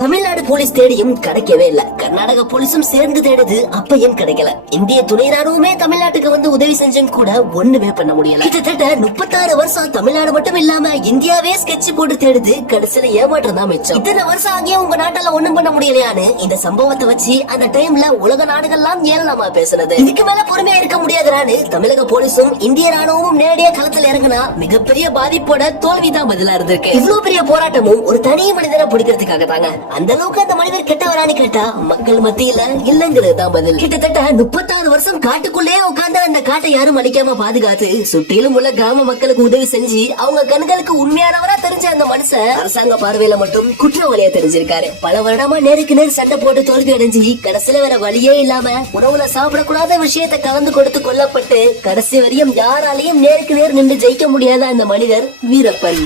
Tamil Nadu police தேடியும் கிடைக்கவே இல்ல. கர்நாடக போலீஸும் சேர்ந்து தேடுது, அப்பயும் கிடைக்கல. இந்திய துணை ராணுவமே தமிழ்நாட்டுக்கு வந்து உதவி செஞ்சும் கூட ஒண்ணுமே பண்ண முடியல. கிட்டத்தட்ட 36 வருஷம் தமிழ்நாடு மட்டும் இல்லாம இந்தியாவே ஸ்கெட்ச் போட்டு தேடுது, கடைசியில ஏமாற்றம் தான் மிச்சம். இத்தனை வருஷம் ஆகியும் உங்க நாட்டால ஒண்ணும் பண்ண முடியலையான்னு இந்த சம்பவத்தை வச்சு அந்த டைம்ல உலக நாடுகள்லாம் ஏளனமா பேசுனது. இதுக்கு மேல பொறுமையா இருக்க முடியாதுன்னு தமிழக போலீஸும் இந்திய ராணுவமும் நேரடியா களத்துல இறங்கினா மிகப்பெரிய பாதிப்போட தோல்விதான் பதிலா இருந்திருக்கு. இவ்வளவு பெரிய போராட்டமும் ஒரு தனி மனிதரை பிடிக்கிறதுக்காக தாங்க. அந்த அளவுக்கு அந்த மனிதர் கெட்டவரான்னு கேட்டா மக்கள் மத்தியில இல்லங்கிறதுதான் பதில். கிட்டத்தட்ட 36 வருஷம் காட்டுக்குள்ளே உட்கார்ந்து அந்த காட்டை யாரும் அழிக்காம பாதுகாத்து சுற்றிலும் உள்ள கிராம மக்களுக்கு உதவி செஞ்சு அவங்க கண்களுக்கு உண்மையானவரா தெரிஞ்ச அந்த மனுஷன் அரசாங்க பார்வையில மட்டும் குற்றவாளியா தெரிஞ்சிருக்காரு. பல வருடமா நேருக்கு நேர் சண்டை போட்டு தோல்வி அடைஞ்சு கடைசியில வேற வழியே இல்லாம உணவுல சாப்பிடக்கூடாத விஷயத்தை கலந்து கொடுத்து கொல்லப்பட்டு கடைசி வரையும் யாராலையும் நேருக்கு நேர் நின்று ஜெயிக்க முடியாத அந்த மனிதர் வீரப்பன்.